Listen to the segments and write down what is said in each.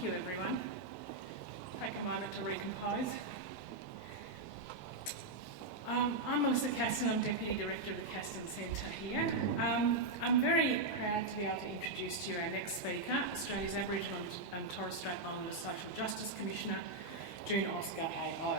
Thank you, everyone. Take a moment to recompose. I'm Melissa Castan, I'm Deputy Director of the Castan Centre here. I'm very proud to be able to introduce to you our next speaker, Australia's Aboriginal and Torres Strait Islander Social Justice Commissioner, June Oscar AO.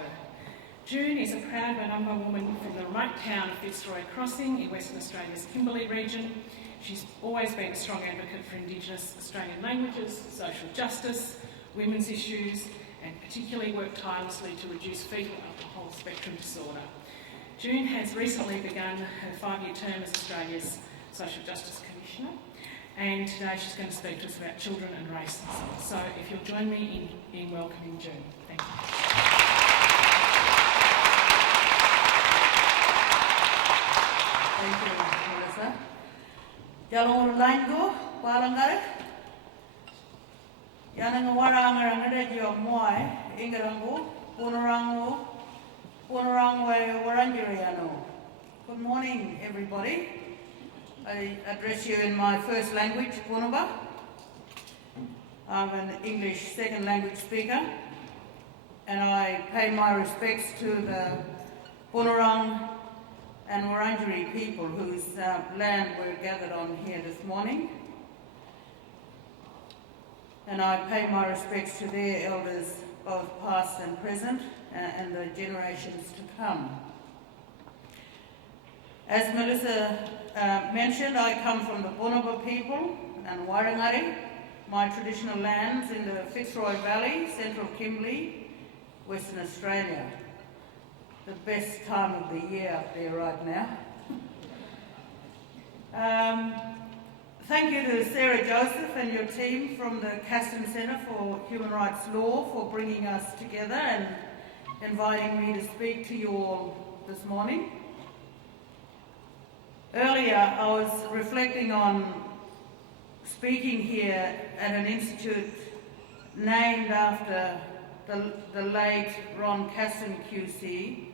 June is a proud Bunuba woman from the remote town of Fitzroy Crossing in Western Australia's Kimberly region. She's always been a strong advocate for Indigenous Australian languages, social justice, women's issues, and particularly worked tirelessly to reduce fetal alcohol spectrum disorder. June has recently begun her 5-year term as Australia's Social Justice Commissioner, and today she's going to speak to us about children and racism. So if you'll join me in welcoming June. Thank you. Thank you, Melissa. Jalong Lango, Walangar. Yanang Waranga Yo Moy, Ingarango, Bunarango, Bunarangway, Warangiriano. Good morning, everybody. I address you in my first language, Bunuba. I'm an English second language speaker, and I pay my respects to the Bunurong and Wurundjeri people whose land we're gathered on here this morning. And I pay my respects to their elders, both past and present, and the generations to come. As Melissa mentioned, I come from the Bunuba people and Warangari, my traditional lands in the Fitzroy Valley, central Kimberley, Western Australia. The best time of the year up there right now. Thank you to Sarah Joseph and your team from the Castan Centre for Human Rights Law for bringing us together and inviting me to speak to you all this morning. Earlier I was reflecting on speaking here at an institute named after the late Ron Castan QC,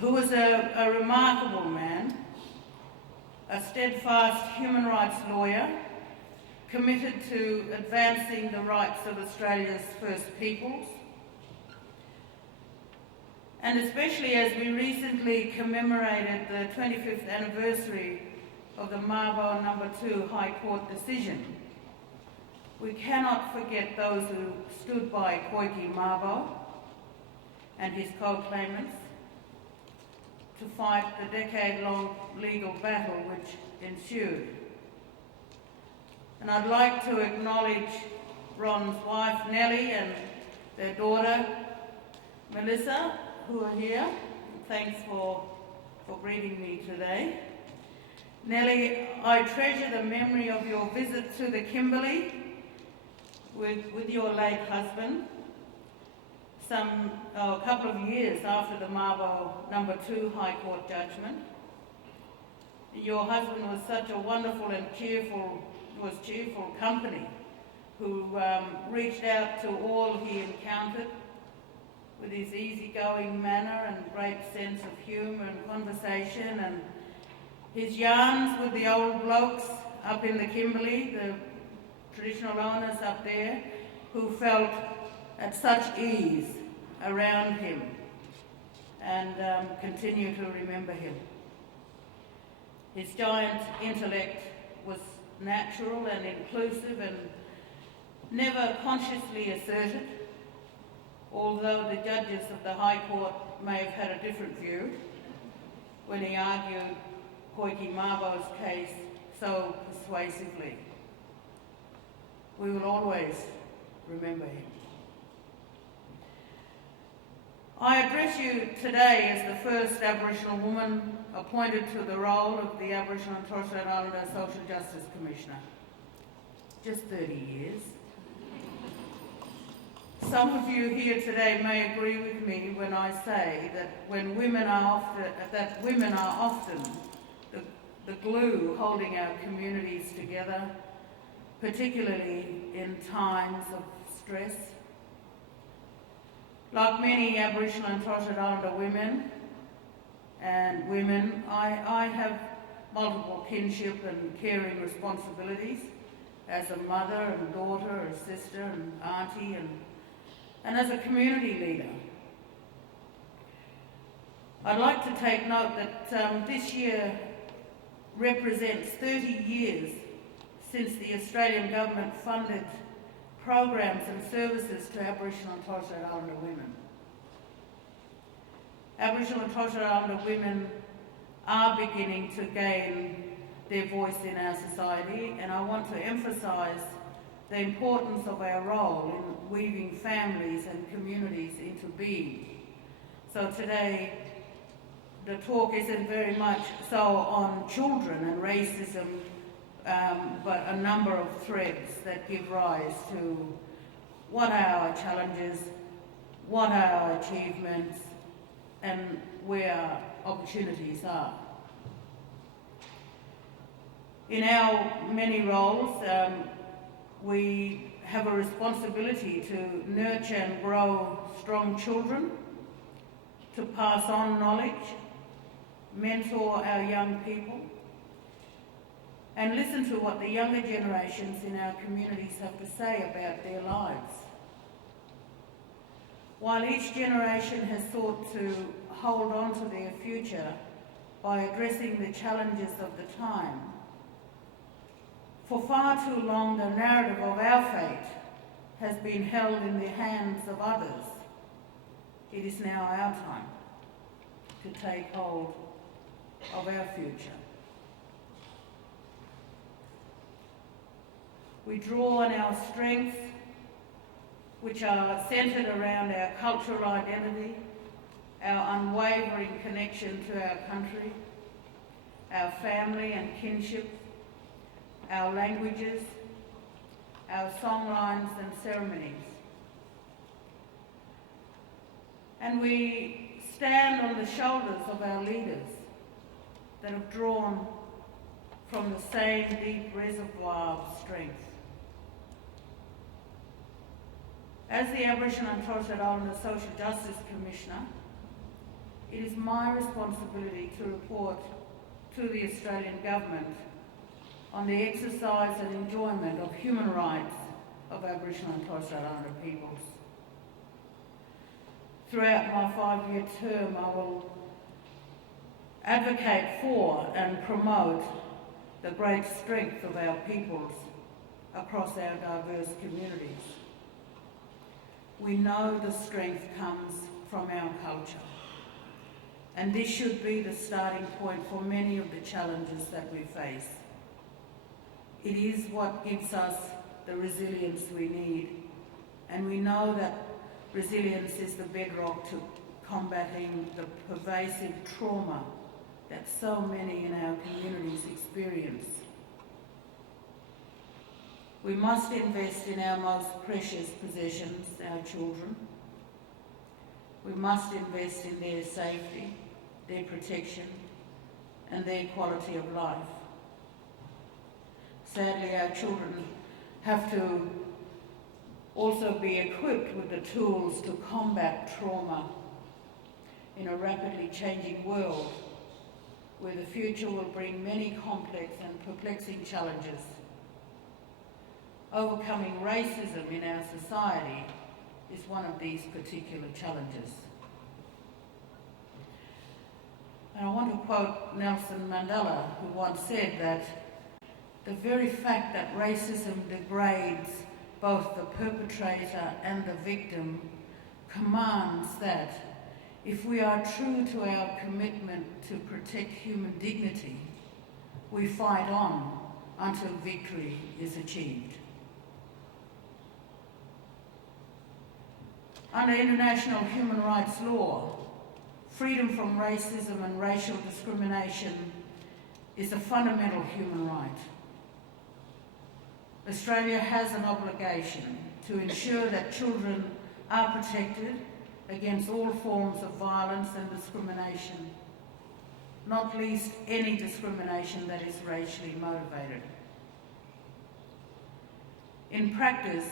who was a remarkable man, a steadfast human rights lawyer, committed to advancing the rights of Australia's First Peoples. And especially as we recently commemorated the 25th anniversary of the Mabo No. 2 High Court decision, we cannot forget those who stood by Koiki Mabo and his co-claimants to fight the decade-long legal battle which ensued. And I'd like to acknowledge Ron's wife Nellie and their daughter Melissa, who are here. Thanks for greeting me today. Nellie, I treasure the memory of your visit to the Kimberley with your late husband, a couple of years after the Mabo No. 2 High Court judgment. Your husband was such a wonderful and cheerful company who reached out to all he encountered with his easygoing manner and great sense of humour and conversation, and his yarns with the old blokes up in the Kimberley, the traditional owners up there, who felt at such ease around him and continue to remember him. His giant intellect was natural and inclusive and never consciously asserted, although the judges of the High Court may have had a different view when he argued Koiki Mabo's case so persuasively. We will always remember him. I address you today as the first Aboriginal woman appointed to the role of the Aboriginal and Torres Strait Islander Social Justice Commissioner. Just 30 years. Some of you here today may agree with me when I say that women are often the glue holding our communities together, particularly in times of stress. Like many Aboriginal and Torres Strait Islander women, I have multiple kinship and caring responsibilities as a mother and daughter, a sister and auntie, and as a community leader. I'd like to take note that this year represents 30 years since the Australian government funded programs and services to Aboriginal and Torres Strait Islander women. Aboriginal and Torres Strait Islander women are beginning to gain their voice in our society, and I want to emphasise the importance of our role in weaving families and communities into being. So today, the talk isn't very much so on children and racism, but a number of threads that give rise to what are our challenges, what are our achievements, and where our opportunities are. In our many roles, we have a responsibility to nurture and grow strong children, to pass on knowledge, mentor our young people, and listen to what the younger generations in our communities have to say about their lives. While each generation has sought to hold on to their future by addressing the challenges of the time, for far too long the narrative of our fate has been held in the hands of others. It is now our time to take hold of our future. We draw on our strengths, which are centred around our cultural identity, our unwavering connection to our country, our family and kinship, our languages, our songlines and ceremonies. And we stand on the shoulders of our leaders that have drawn from the same deep reservoir of strength. As the Aboriginal and Torres Strait Islander Social Justice Commissioner, it is my responsibility to report to the Australian Government on the exercise and enjoyment of human rights of Aboriginal and Torres Strait Islander peoples. Throughout my 5-year term, I will advocate for and promote the great strength of our peoples across our diverse communities. We know the strength comes from our culture, and this should be the starting point for many of the challenges that we face. It is what gives us the resilience we need, and we know that resilience is the bedrock to combating the pervasive trauma that so many in our communities experience. We must invest in our most precious possessions, our children. We must invest in their safety, their protection, and their quality of life. Sadly, our children have to also be equipped with the tools to combat trauma in a rapidly changing world where the future will bring many complex and perplexing challenges. Overcoming racism in our society is one of these particular challenges. And I want to quote Nelson Mandela, who once said that the very fact that racism degrades both the perpetrator and the victim commands that if we are true to our commitment to protect human dignity, we fight on until victory is achieved. Under international human rights law, freedom from racism and racial discrimination is a fundamental human right. Australia has an obligation to ensure that children are protected against all forms of violence and discrimination, not least any discrimination that is racially motivated. In practice,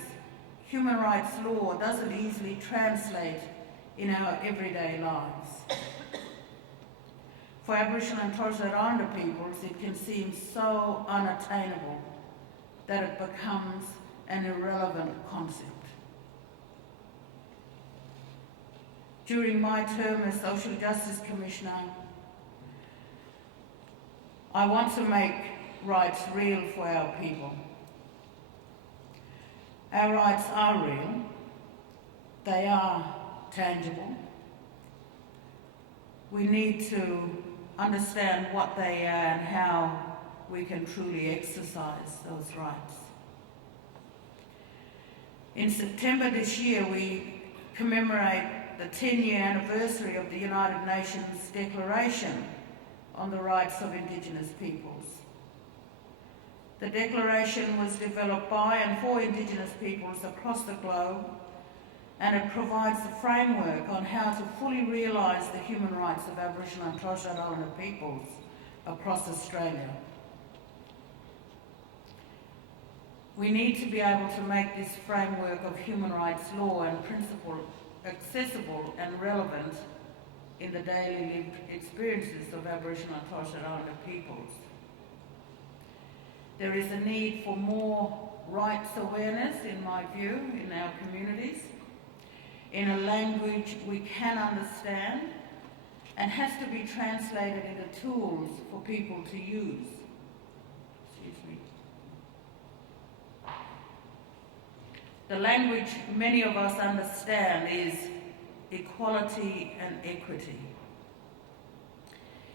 human rights law doesn't easily translate in our everyday lives. For Aboriginal and Torres Strait Islander peoples, it can seem so unattainable that it becomes an irrelevant concept. During my term as Social Justice Commissioner, I want to make rights real for our people. Our rights are real, they are tangible. We need to understand what they are and how we can truly exercise those rights. In September this year, we commemorate the 10-year anniversary of the United Nations Declaration on the Rights of Indigenous Peoples. The Declaration was developed by and for Indigenous peoples across the globe, and it provides the framework on how to fully realise the human rights of Aboriginal and Torres Strait Islander peoples across Australia. We need to be able to make this framework of human rights law and principle accessible and relevant in the daily lived experiences of Aboriginal and Torres Strait Islander peoples. There is a need for more rights awareness, in my view, in our communities, in a language we can understand and has to be translated into tools for people to use. The language many of us understand is equality and equity.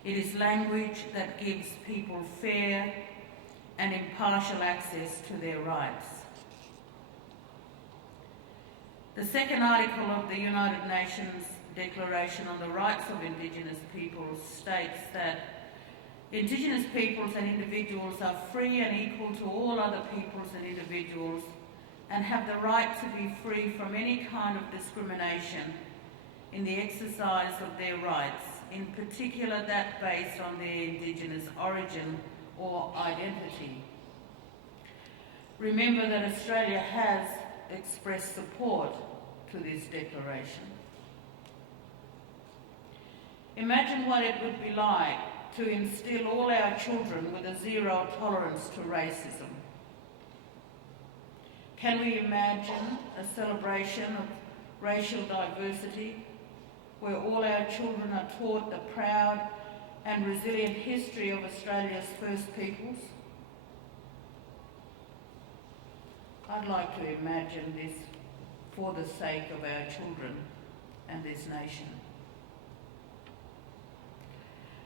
It is language that gives people fair and impartial access to their rights. The second article of the United Nations Declaration on the Rights of Indigenous Peoples states that Indigenous peoples and individuals are free and equal to all other peoples and individuals and have the right to be free from any kind of discrimination in the exercise of their rights, in particular that based on their Indigenous origin or identity. Remember that Australia has expressed support to this declaration. Imagine what it would be like to instill all our children with a zero tolerance to racism. Can we imagine a celebration of racial diversity where all our children are taught the proud and resilient history of Australia's First Peoples? I'd like to imagine this for the sake of our children and this nation.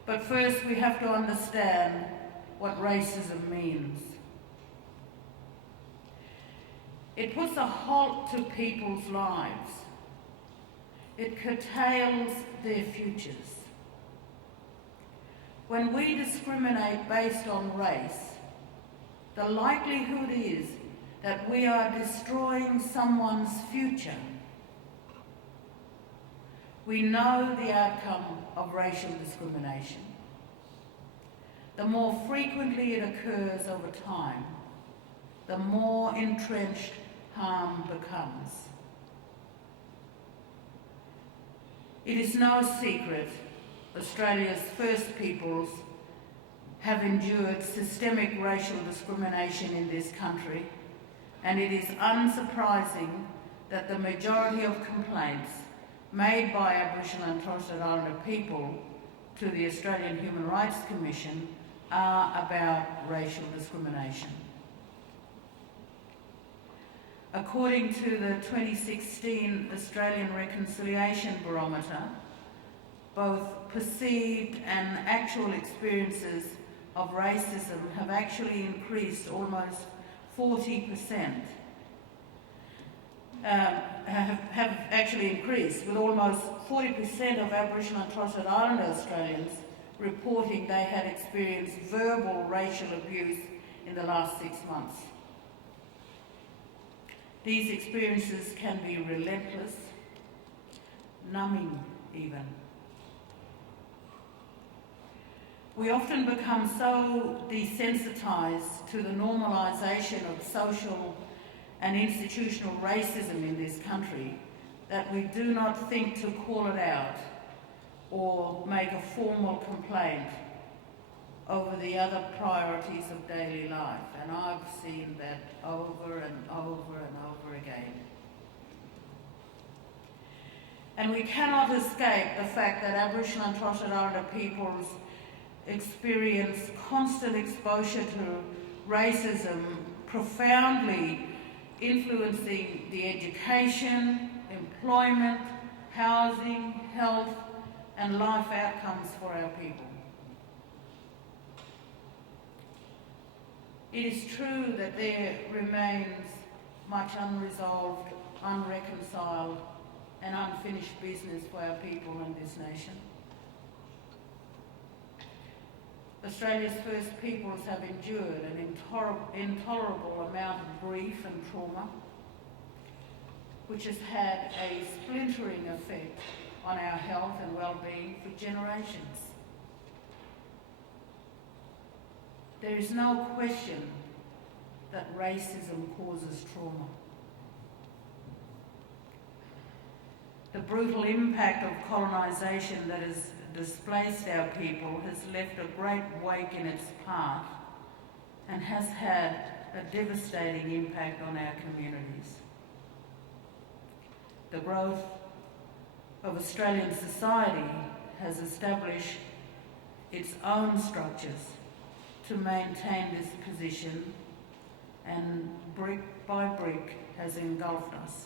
But first we have to understand what racism means. It puts a halt to people's lives. It curtails their futures. When we discriminate based on race, the likelihood is that we are destroying someone's future. We know the outcome of racial discrimination. The more frequently it occurs over time, the more entrenched harm becomes. It is no secret Australia's First Peoples have endured systemic racial discrimination in this country, and it is unsurprising that the majority of complaints made by Aboriginal and Torres Strait Islander people to the Australian Human Rights Commission are about racial discrimination. According to the 2016 Australian Reconciliation Barometer, both perceived and actual experiences of racism have actually increased almost 40%. Have actually increased, with almost 40% of Aboriginal and Torres Strait Islander Australians reporting they had experienced verbal racial abuse in the last 6 months. These experiences can be relentless, numbing even. We often become so desensitised to the normalisation of social and institutional racism in this country that we do not think to call it out or make a formal complaint over the other priorities of daily life, and I've seen that over and over and over again. And we cannot escape the fact that Aboriginal and Torres Strait Islander peoples experience constant exposure to racism, profoundly influencing the education, employment, housing, health, and life outcomes for our people. It is true that there remains much unresolved, unreconciled, and unfinished business for our people in this nation. Australia's First Peoples have endured an intolerable amount of grief and trauma, which has had a splintering effect on our health and well-being for generations. There is no question that racism causes trauma. The brutal impact of colonisation that has displaced our people has left a great wake in its path and has had a devastating impact on our communities. The growth of Australian society has established its own structures to maintain this position, and brick by brick has engulfed us.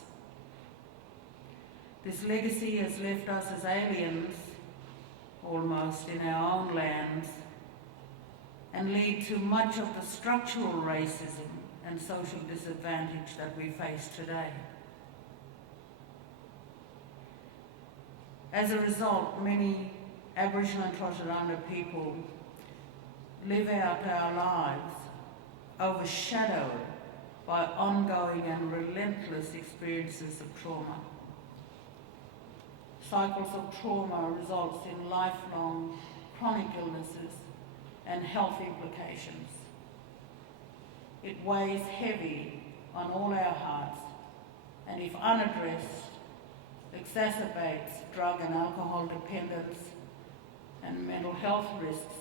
This legacy has left us as aliens, almost, in our own lands, and lead to much of the structural racism and social disadvantage that we face today. As a result, many Aboriginal and Torres Strait Islander people live out our lives overshadowed by ongoing and relentless experiences of trauma. Cycles of trauma results in lifelong chronic illnesses and health implications. It weighs heavy on all our hearts, and if unaddressed, exacerbates drug and alcohol dependence and mental health risks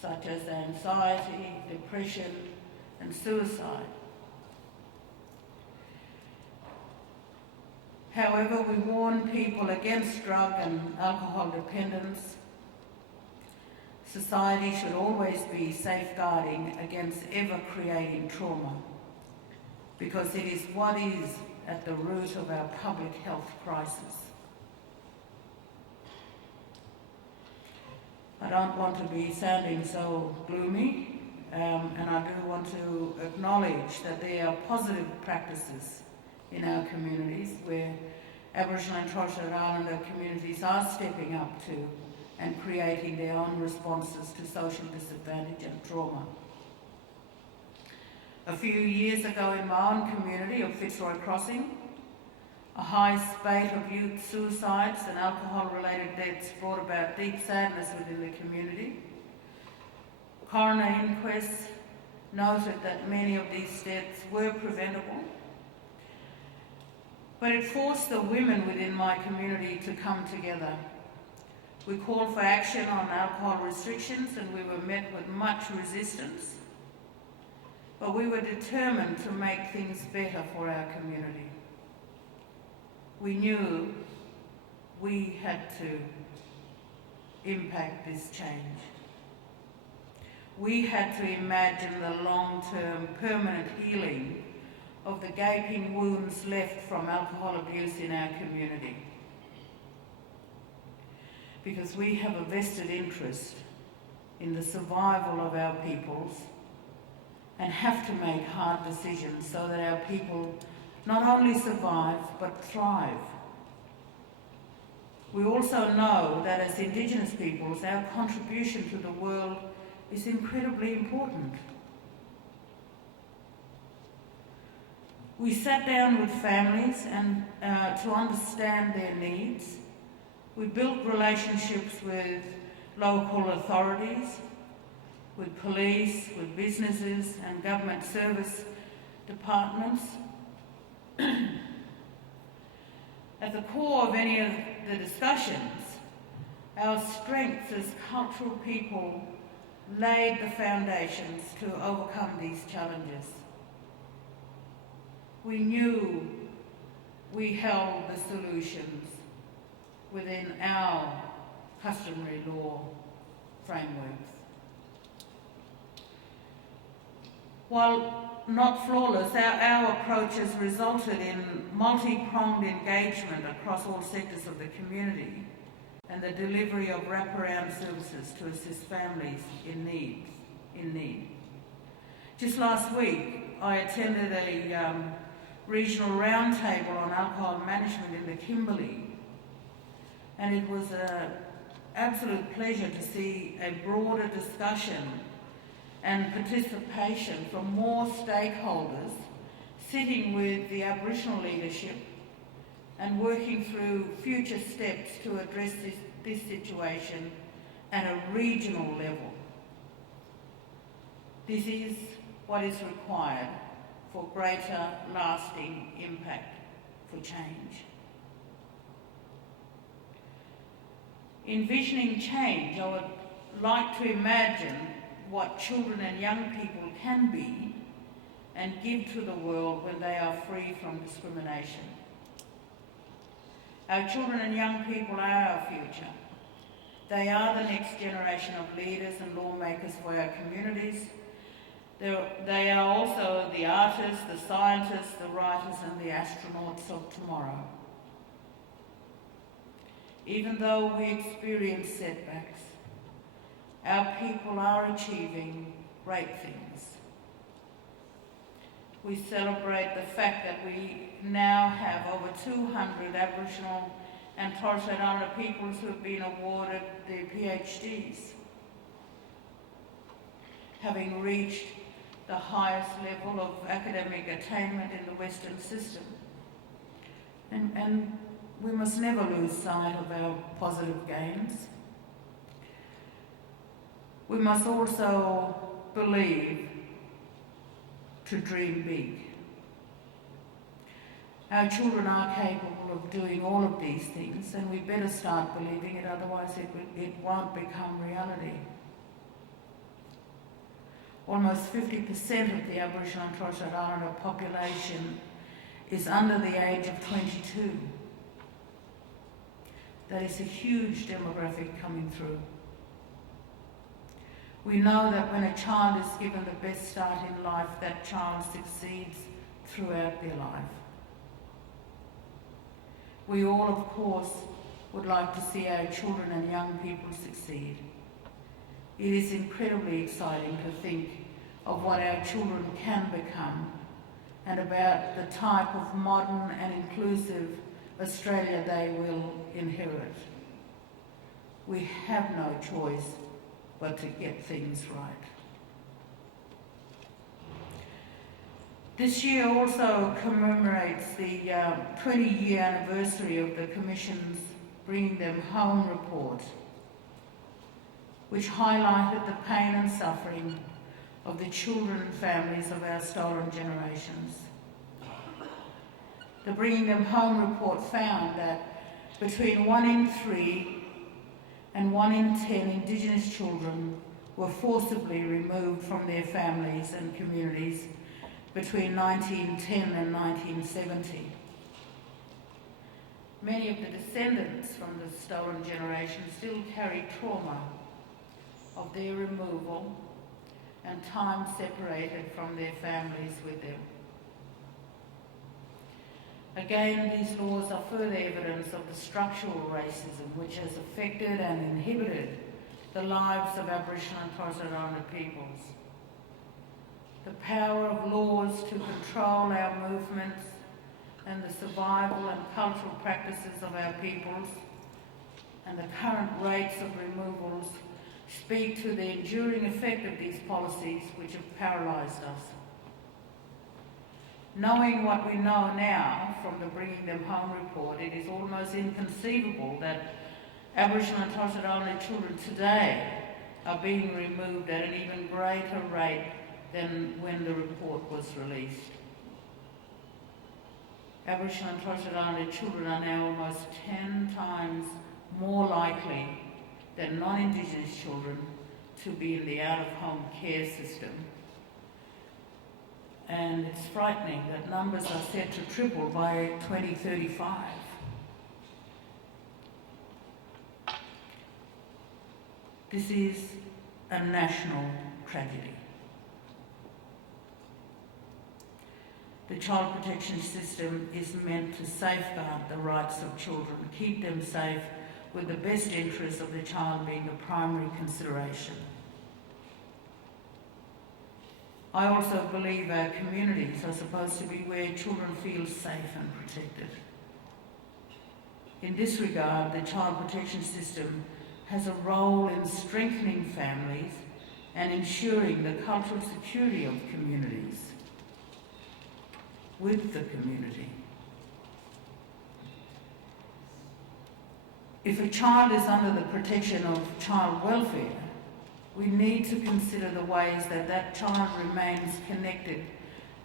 such as anxiety, depression, and suicide. However, we warn people against drug and alcohol dependence. Society should always be safeguarding against ever creating trauma, because it is what is at the root of our public health crisis. I don't want to be sounding so gloomy, and I do want to acknowledge that there are positive practices in our communities where Aboriginal and Torres Strait Islander communities are stepping up to and creating their own responses to social disadvantage and trauma. A few years ago in my own community of Fitzroy Crossing, a high spate of youth suicides and alcohol-related deaths brought about deep sadness within the community. Coroner inquests noted that many of these deaths were preventable, but it forced the women within my community to come together. We called for action on alcohol restrictions and we were met with much resistance, but we were determined to make things better for our community. We knew we had to impact this change. We had to imagine the long-term permanent healing of the gaping wounds left from alcohol abuse in our community. Because we have a vested interest in the survival of our peoples and have to make hard decisions so that our people not only survive but thrive. We also know that as Indigenous peoples, our contribution to the world is incredibly important. We sat down with families and to understand their needs. We built relationships with local authorities, with police, with businesses and government service departments. At the core of any of the discussions, our strengths as cultural people laid the foundations to overcome these challenges. We knew we held the solutions within our customary law frameworks. While not flawless, our approach has resulted in multi-pronged engagement across all sectors of the community and the delivery of wraparound services to assist families in need. Just last week, I attended a regional roundtable on alcohol management in the Kimberly, and it was an absolute pleasure to see a broader discussion and participation from more stakeholders sitting with the Aboriginal leadership and working through future steps to address this situation at a regional level. This is what is required for greater lasting impact for change. Envisioning change, I would like to imagine what children and young people can be and give to the world when they are free from discrimination. Our children and young people are our future. They are the next generation of leaders and lawmakers for our communities. They are also the artists, the scientists, the writers and the astronauts of tomorrow. Even though we experience setbacks, our people are achieving great things. We celebrate the fact that we now have over 200 Aboriginal and Torres Strait Islander peoples who have been awarded their PhDs, having reached the highest level of academic attainment in the Western system. And we must never lose sight of our positive gains. We must also believe to dream big. Our children are capable of doing all of these things, and we better start believing it, otherwise it won't become reality. Almost 50% of the Aboriginal and Torres Strait Islander population is under the age of 22. That is a huge demographic coming through. We know that when a child is given the best start in life, that child succeeds throughout their life. We all, of course, would like to see our children and young people succeed. It is incredibly exciting to think of what our children can become and about the type of modern and inclusive Australia they will inherit. We have no choice but to get things right. This year also commemorates the 20-year anniversary of the Commission's Bringing Them Home report, which highlighted the pain and suffering of the children and families of our stolen generations. The Bringing Them Home report found that between 1 in 3 and 1 in 10 Indigenous children were forcibly removed from their families and communities between 1910 and 1970. Many of the descendants from the stolen generation still carry trauma of their removal and time separated from their families with them. Again, these laws are further evidence of the structural racism which has affected and inhibited the lives of Aboriginal and Torres Strait Islander peoples. The power of laws to control our movements and the survival and cultural practices of our peoples and the current rates of removals speak to the enduring effect of these policies which have paralysed us. Knowing what we know now from the Bringing Them Home report, it is almost inconceivable that Aboriginal and Torres Strait Islander children today are being removed at an even greater rate than when the report was released. Aboriginal and Torres Strait Islander children are now almost 10 times more likely than non-Indigenous children to be in the out-of-home care system. And it's frightening that numbers are set to triple by 2035. This is a national tragedy. The child protection system is meant to safeguard the rights of children, keep them safe, with the best interests of the child being a primary consideration. I also believe our communities are supposed to be where children feel safe and protected. In this regard, the child protection system has a role in strengthening families and ensuring the cultural security of communities with the community. If a child is under the protection of child welfare, we need to consider the ways that that child remains connected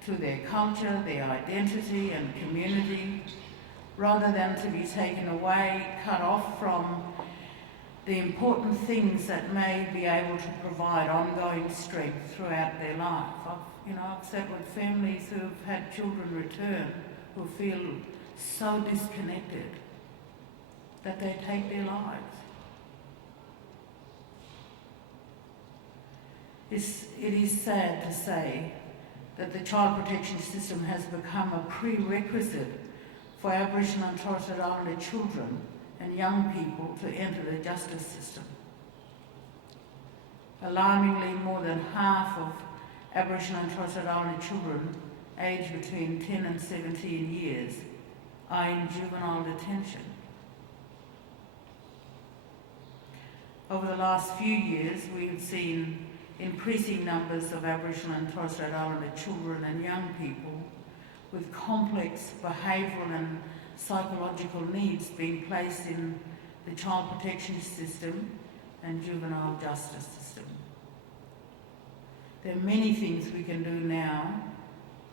to their culture, their identity and community, rather than to be taken away, cut off from the important things that may be able to provide ongoing strength throughout their life. I've sat with families who have had children return who feel so disconnected that they take their lives. It is sad to say that the child protection system has become a prerequisite for Aboriginal and Torres Strait Islander children and young people to enter the justice system. Alarmingly, more than half of Aboriginal and Torres Strait Islander children aged between 10 and 17 years are in juvenile detention. Over the last few years, we have seen increasing numbers of Aboriginal and Torres Strait Islander children and young people with complex behavioural and psychological needs being placed in the child protection system and juvenile justice system. There are many things we can do now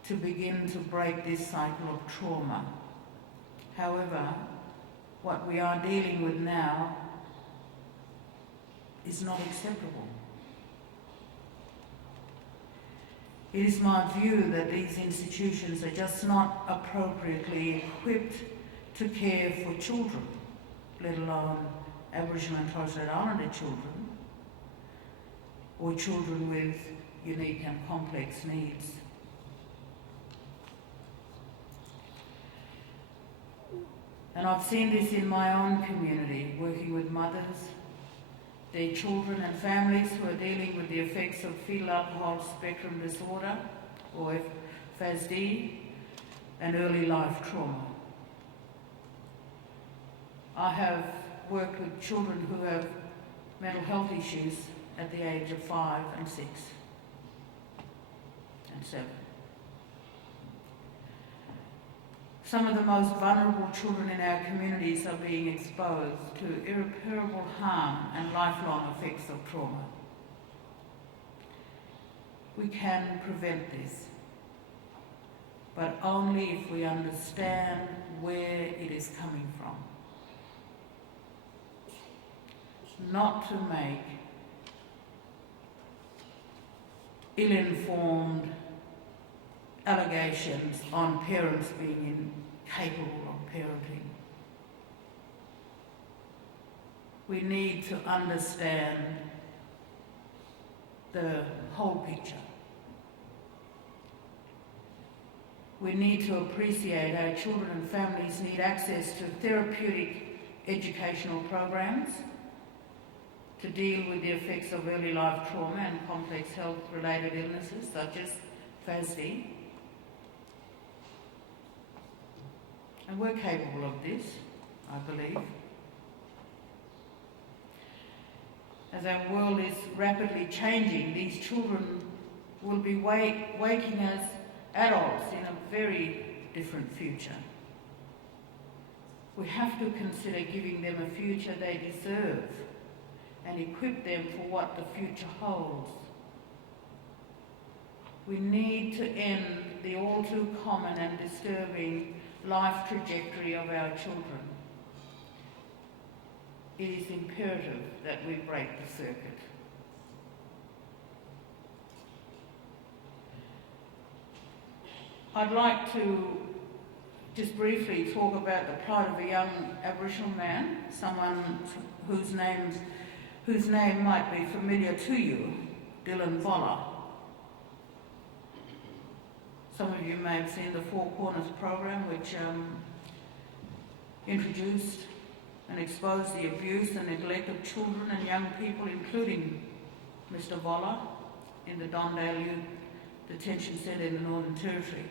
to begin to break this cycle of trauma. However, what we are dealing with now is not acceptable. It is my view that these institutions are just not appropriately equipped to care for children, let alone Aboriginal and Torres Strait Islander children, or children with unique and complex needs. And I've seen this in my own community, working with mothers, their children and families who are dealing with the effects of Fetal Alcohol Spectrum Disorder, or FASD, and early life trauma. I have worked with children who have mental health issues at the age of 5 and 6 and 7. Some of the most vulnerable children in our communities are being exposed to irreparable harm and lifelong effects of trauma. We can prevent this, but only if we understand where it is coming from. Not to make ill-informed allegations on parents being incapable of parenting. We need to understand the whole picture. We need to appreciate our children and families need access to therapeutic educational programs to deal with the effects of early life trauma and complex health-related illnesses such as FASD. And we're capable of this, I believe. As our world is rapidly changing, these children will be waking as adults in a very different future. We have to consider giving them a future they deserve and equip them for what the future holds. We need to end the all too common and disturbing life trajectory of our children. It is imperative that we break the circuit. I'd like to just briefly talk about the plight of a young Aboriginal man, someone whose name might be familiar to you, Dylan Voller. Some of you may have seen the Four Corners program, which introduced and exposed the abuse and neglect of children and young people, including Mr. Voller, in the Dondale Youth Detention Centre in the Northern Territory.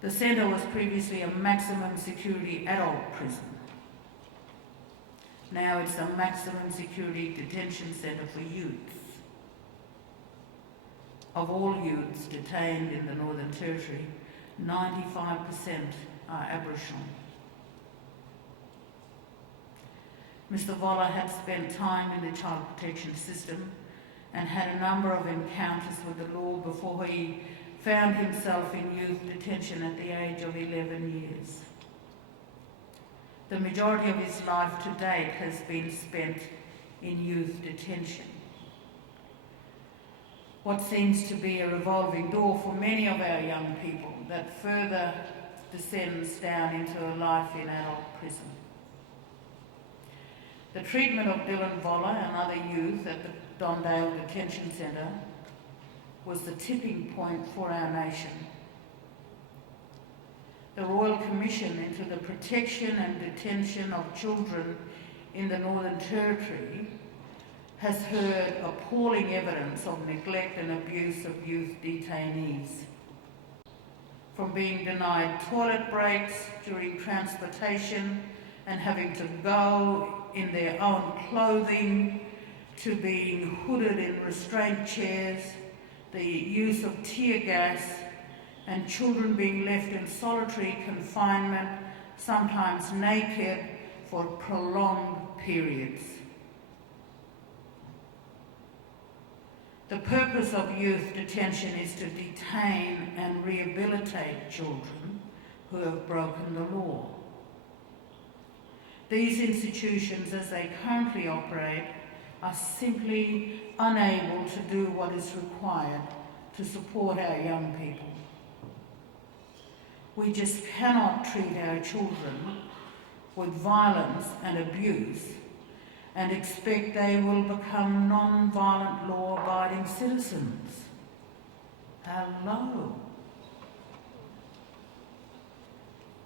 The centre was previously a maximum security adult prison. Now it's a maximum security detention centre for youths. Of all youths detained in the Northern Territory, 95% are Aboriginal. Mr. Voller had spent time in the child protection system and had a number of encounters with the law before he found himself in youth detention at the age of 11 years. The majority of his life to date has been spent in youth detention. What seems to be a revolving door for many of our young people that further descends down into a life in adult prison. The treatment of Dylan Voller and other youth at the Dondale Detention Centre was the tipping point for our nation. The Royal Commission into the Protection and Detention of Children in the Northern Territory has heard appalling evidence of neglect and abuse of youth detainees. From being denied toilet breaks during transportation and having to go in their own clothing, to being hooded in restraint chairs, the use of tear gas, and children being left in solitary confinement, sometimes naked, for prolonged periods. The purpose of youth detention is to detain and rehabilitate children who have broken the law. These institutions, as they currently operate, are simply unable to do what is required to support our young people. We just cannot treat our children with violence and abuse and expect they will become non-violent, law-abiding citizens. Hello.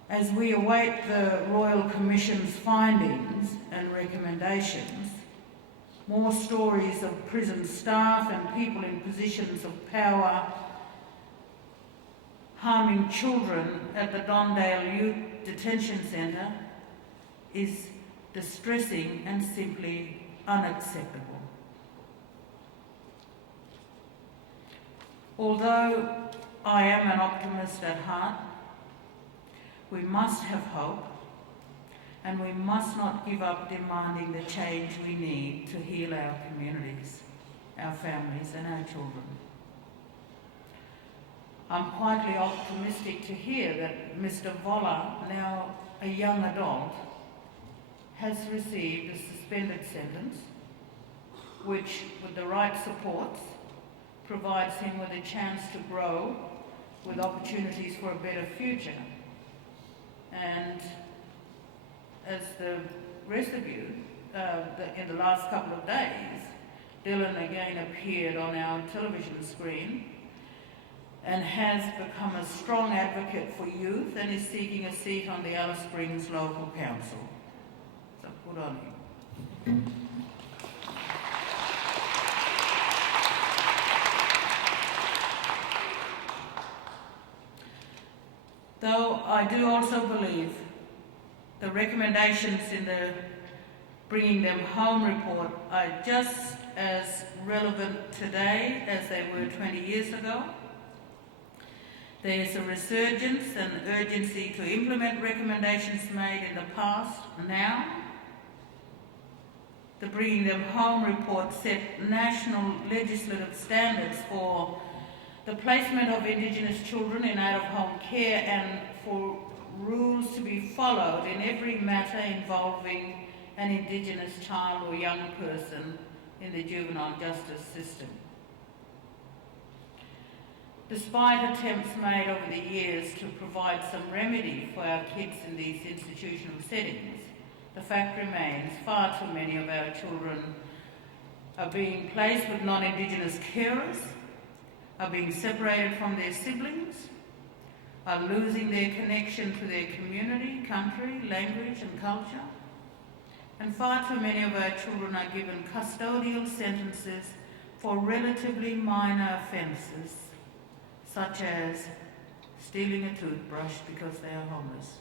As we await the Royal Commission's findings and recommendations, more stories of prison staff and people in positions of power harming children at the Dondale Youth Detention Centre is distressing and simply unacceptable. Although I am an optimist at heart, we must have hope, and we must not give up demanding the change we need to heal our communities, our families and our children. I'm quietly optimistic to hear that Mr. Voller, now a young adult, has received a suspended sentence, which, with the right supports, provides him with a chance to grow with opportunities for a better future. And as the rest of you, in the last couple of days, Dylan again appeared on our television screen and has become a strong advocate for youth and is seeking a seat on the Alice Springs Local Council. So good on him. Though I do also believe the recommendations in the Bringing Them Home report are just as relevant today as they were 20 years ago. There is a resurgence and urgency to implement recommendations made in the past now. The Bringing Them Home report set national legislative standards for the placement of Indigenous children in out-of-home care and for rules to be followed in every matter involving an Indigenous child or young person in the juvenile justice system. Despite attempts made over the years to provide some remedy for our kids in these institutional settings, the fact remains far too many of our children are being placed with non-Indigenous carers, are being separated from their siblings, are losing their connection to their community, country, language and culture, and far too many of our children are given custodial sentences for relatively minor offences, such as stealing a toothbrush because they are homeless.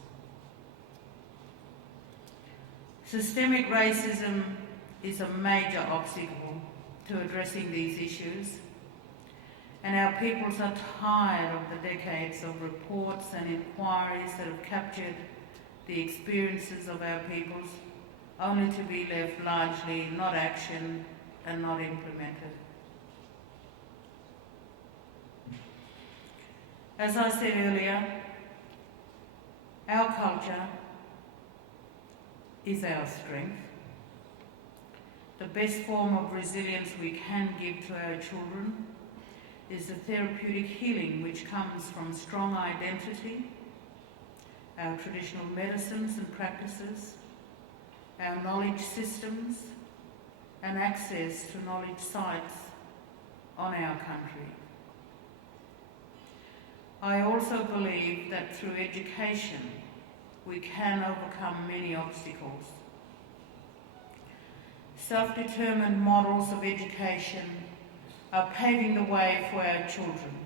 Systemic racism is a major obstacle to addressing these issues, and our peoples are tired of the decades of reports and inquiries that have captured the experiences of our peoples, only to be left largely not actioned and not implemented. As I said earlier, our culture is our strength. The best form of resilience we can give to our children is the therapeutic healing which comes from strong identity, our traditional medicines and practices, our knowledge systems, and access to knowledge sites on our country. I also believe that through education we can overcome many obstacles. Self-determined models of education are paving the way for our children.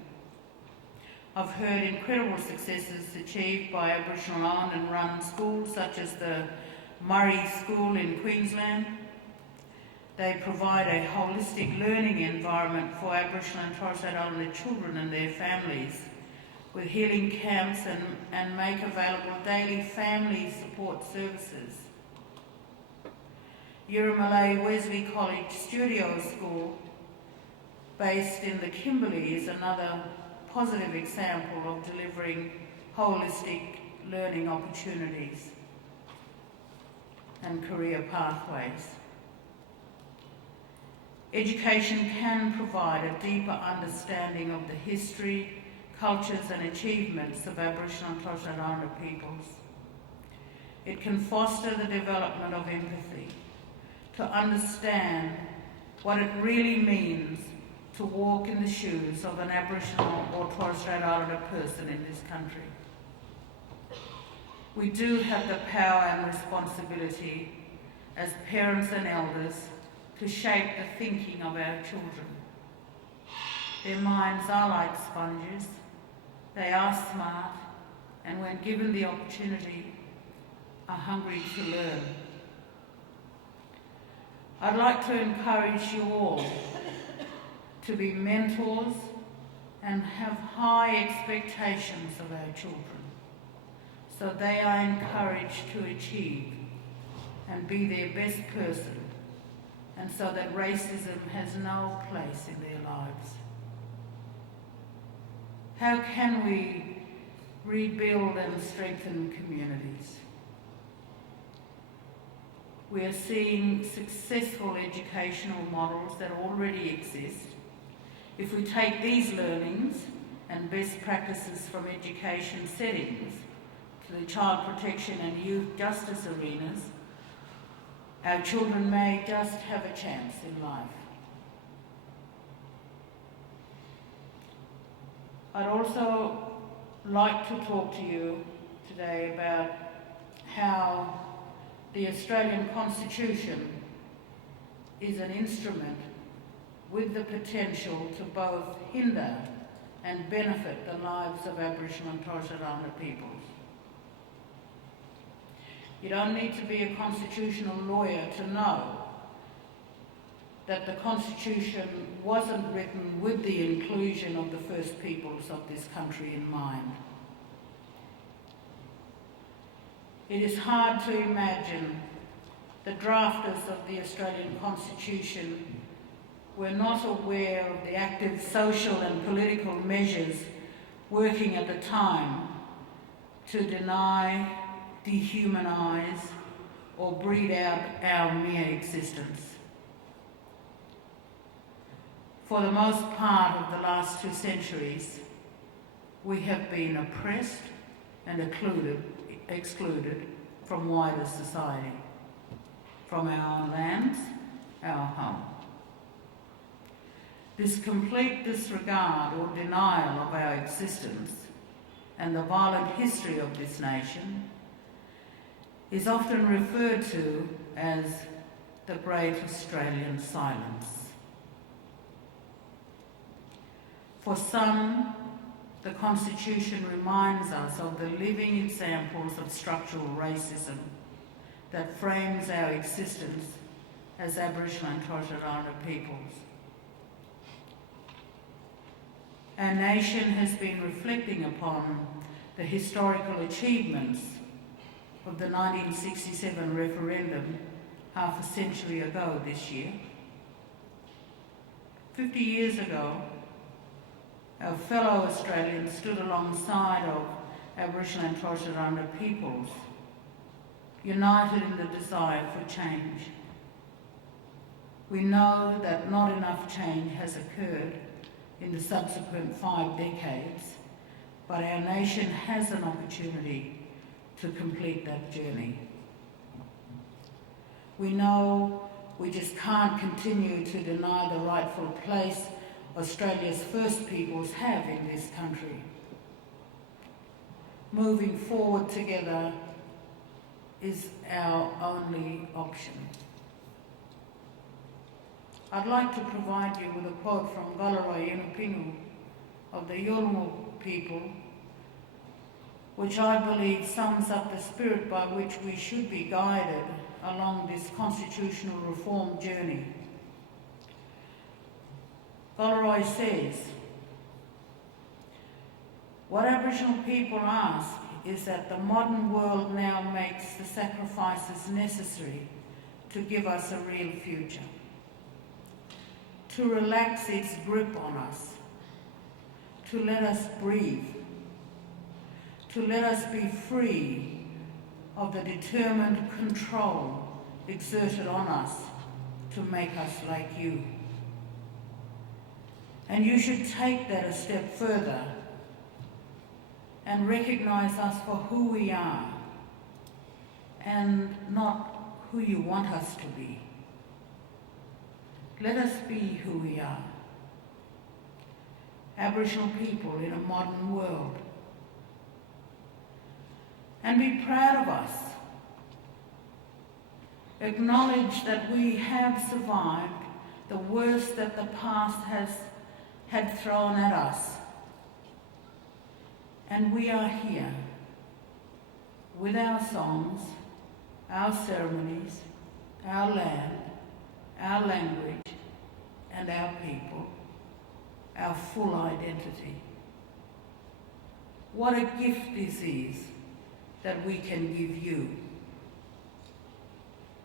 I've heard incredible successes achieved by Aboriginal-owned and run schools such as the Murray School in Queensland. They provide a holistic learning environment for Aboriginal and Torres Strait Islander children and their families, with healing camps and make available daily family support services. Yuramalay Wesley College Studio School, based in the Kimberly, is another positive example of delivering holistic learning opportunities and career pathways. Education can provide a deeper understanding of the history, cultures and achievements of Aboriginal and Torres Strait Islander peoples. It can foster the development of empathy, to understand what it really means to walk in the shoes of an Aboriginal or Torres Strait Islander person in this country. We do have the power and responsibility as parents and elders to shape the thinking of our children. Their minds are like sponges. They are smart, and when given the opportunity, are hungry to learn. I'd like to encourage you all to be mentors and have high expectations of our children, so they are encouraged to achieve and be their best person, and so that racism has no place in their lives. How can we rebuild and strengthen communities? We are seeing successful educational models that already exist. If we take these learnings and best practices from education settings to the child protection and youth justice arenas, our children may just have a chance in life. I'd also like to talk to you today about how the Australian Constitution is an instrument with the potential to both hinder and benefit the lives of Aboriginal and Torres Strait Islander peoples. You don't need to be a constitutional lawyer to know that the Constitution wasn't written with the inclusion of the First Peoples of this country in mind. It is hard to imagine the drafters of the Australian Constitution were not aware of the active social and political measures working at the time to deny, dehumanise or breed out our mere existence. For the most part of the last 2 centuries, we have been oppressed and excluded from wider society, from our own lands, our home. This complete disregard or denial of our existence and the violent history of this nation is often referred to as the Great Australian Silence. For some, the Constitution reminds us of the living examples of structural racism that frames our existence as Aboriginal and Torres Strait Islander peoples. Our nation has been reflecting upon the historical achievements of the 1967 referendum half a century ago this year. 50 years ago, our fellow Australians stood alongside of Aboriginal and Torres Strait Islander peoples, united in the desire for change. We know that not enough change has occurred in the subsequent 5 decades, but our nation has an opportunity to complete that journey. We know we just can't continue to deny the rightful place Australia's First Peoples have in this country. Moving forward together is our only option. I'd like to provide you with a quote from Gallery Inupingu of the Yolmu people, which I believe sums up the spirit by which we should be guided along this constitutional reform journey. Gallery says, "What Aboriginal people ask is that the modern world now makes the sacrifices necessary to give us a real future, to relax its grip on us, to let us breathe, to let us be free of the determined control exerted on us to make us like you. And you should take that a step further and recognise us for who we are and not who you want us to be. Let us be who we are, Aboriginal people in a modern world. And be proud of us. Acknowledge that we have survived the worst that the past had thrown at us. And we are here with our songs, our ceremonies, our land, our language, and our people, our full identity. What a gift this is that we can give you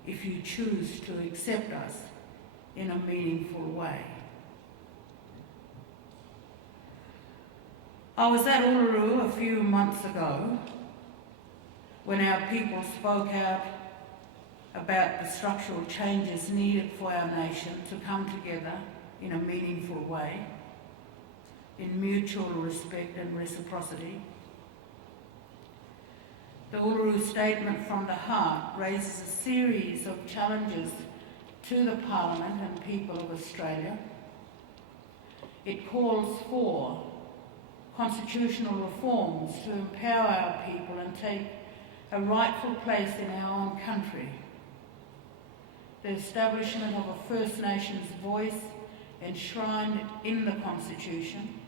if you choose to accept us in a meaningful way. I was at Uluru a few months ago when our people spoke out about the structural changes needed for our nation to come together in a meaningful way, in mutual respect and reciprocity. The Uluru Statement from the Heart raises a series of challenges to the Parliament and people of Australia. It calls for constitutional reforms to empower our people and take a rightful place in our own country. The establishment of a First Nations voice enshrined in the Constitution.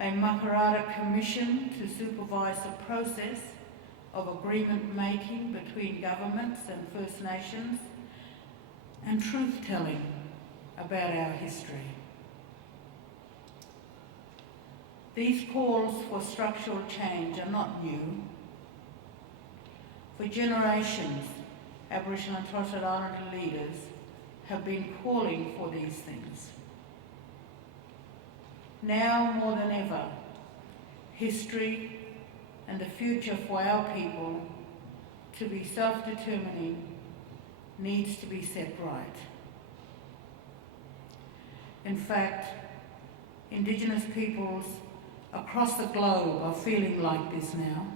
A Makarrata Commission to supervise the process of agreement making between governments and First Nations, and truth-telling about our history. These calls for structural change are not new. For generations, Aboriginal and Torres Strait Islander leaders have been calling for these things. Now more than ever, history and the future for our people to be self-determining needs to be set right. In fact, Indigenous peoples across the globe are feeling like this now.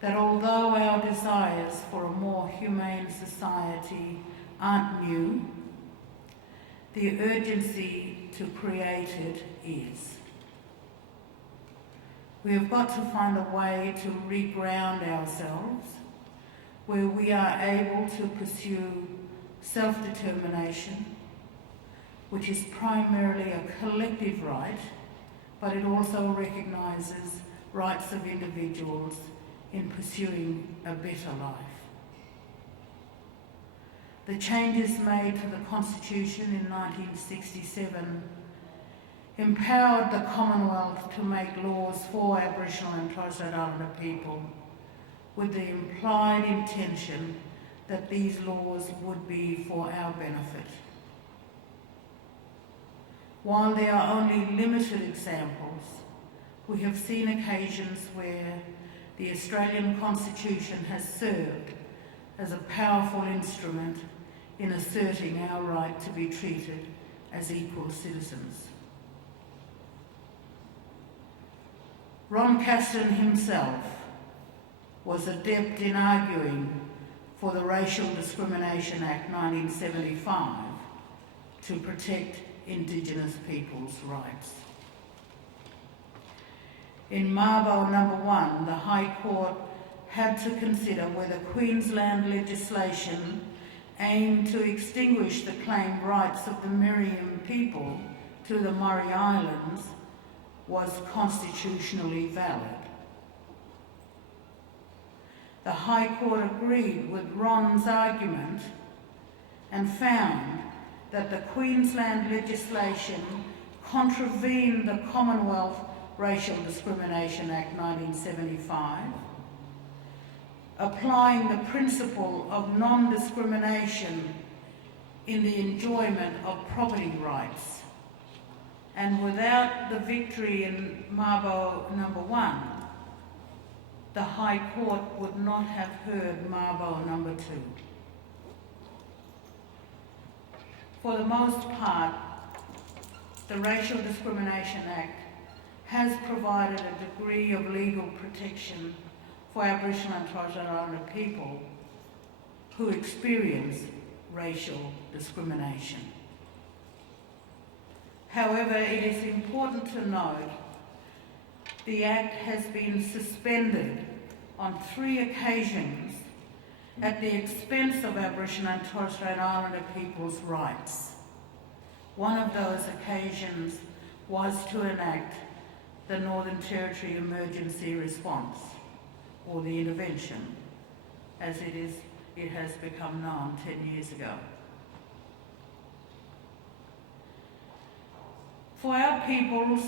That although our desires for a more humane society aren't new, the urgency to create it is. We have got to find a way to reground ourselves where we are able to pursue self-determination, which is primarily a collective right, but it also recognises rights of individuals in pursuing a better life. The changes made to the Constitution in 1967 empowered the Commonwealth to make laws for Aboriginal and Torres Strait Islander people with the implied intention that these laws would be for our benefit. While there are only limited examples, we have seen occasions where the Australian Constitution has served as a powerful instrument in asserting our right to be treated as equal citizens. Ron Castan himself was adept in arguing for the Racial Discrimination Act 1975 to protect Indigenous people's rights. In Mabo No. 1, the High Court had to consider whether Queensland legislation aimed to extinguish the claimed rights of the Meriam people to the Murray Islands was constitutionally valid. The High Court agreed with Ron's argument and found that the Queensland legislation contravened the Commonwealth Racial Discrimination Act 1975, applying the principle of non-discrimination in the enjoyment of property rights. And without the victory in Mabo No. 1, the High Court would not have heard Mabo No. 2. For the most part, the Racial Discrimination Act has provided a degree of legal protection for Aboriginal and Torres Strait Islander people who experience racial discrimination. However, it is important to note the Act has been suspended on 3 occasions at the expense of Aboriginal and Torres Strait Islander people's rights. One of those occasions was to enact the Northern Territory Emergency Response, or the intervention, as it has become known 10 years ago. For our peoples,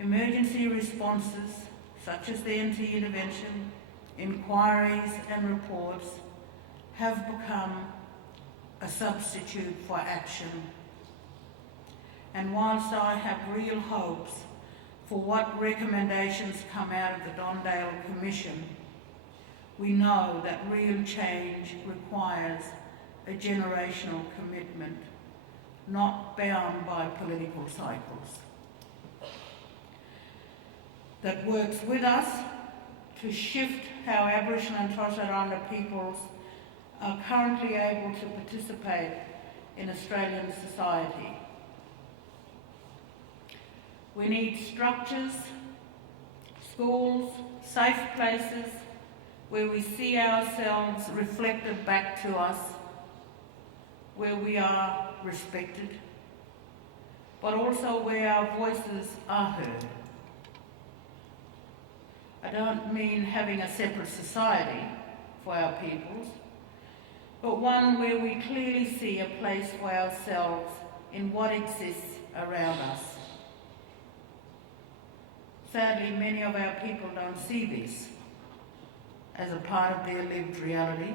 emergency responses, such as the NT intervention, inquiries and reports, have become a substitute for action. And whilst I have real hopes for what recommendations come out of the Dondale Commission, we know that real change requires a generational commitment, not bound by political cycles, that works with us to shift how Aboriginal and Torres Strait Islander peoples are currently able to participate in Australian society. We need structures, schools, safe places where we see ourselves reflected back to us, where we are respected, but also where our voices are heard. I don't mean having a separate society for our peoples, but one where we clearly see a place for ourselves in what exists around us. Sadly, many of our people don't see this as a part of their lived reality.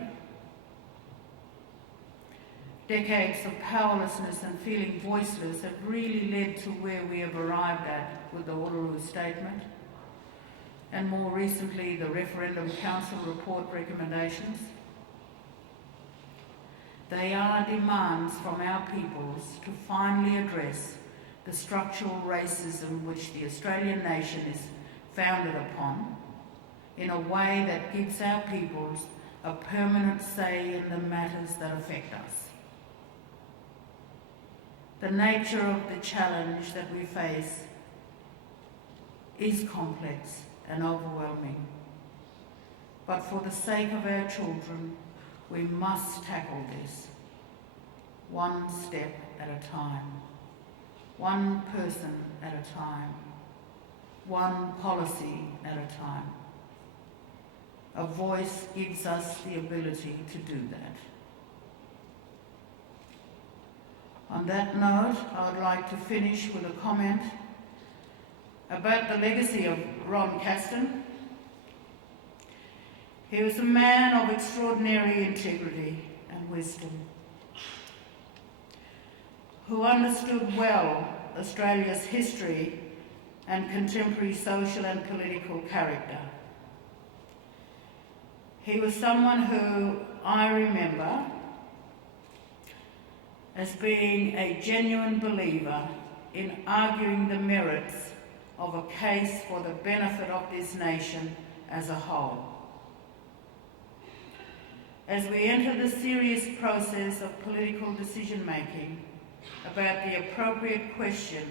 Decades of powerlessness and feeling voiceless have really led to where we have arrived at with the Uluru Statement, and more recently the Referendum Council report recommendations. They are demands from our peoples to finally address the structural racism which the Australian nation is founded upon, in a way that gives our peoples a permanent say in the matters that affect us. The nature of the challenge that we face is complex and overwhelming, but for the sake of our children, we must tackle this one step at a time, one person at a time, one policy at a time. A voice gives us the ability to do that. On that note, I would like to finish with a comment about the legacy of Ron Castan. He was a man of extraordinary integrity and wisdom, who understood well Australia's history and contemporary social and political character. He was someone who I remember as being a genuine believer in arguing the merits of a case for the benefit of this nation as a whole. As we enter the serious process of political decision-making about the appropriate question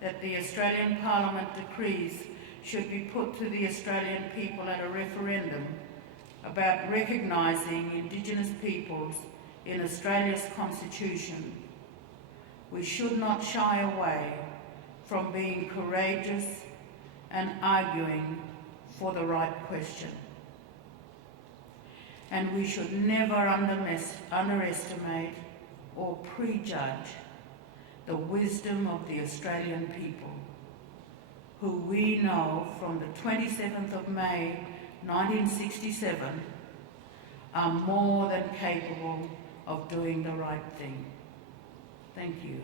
that the Australian Parliament decrees should be put to the Australian people at a referendum about recognising Indigenous peoples in Australia's Constitution, we should not shy away from being courageous and arguing for the right question. And we should never underestimate or prejudge the wisdom of the Australian people, who we know from the 27th of May 1967 are more than capable of doing the right thing. Thank you.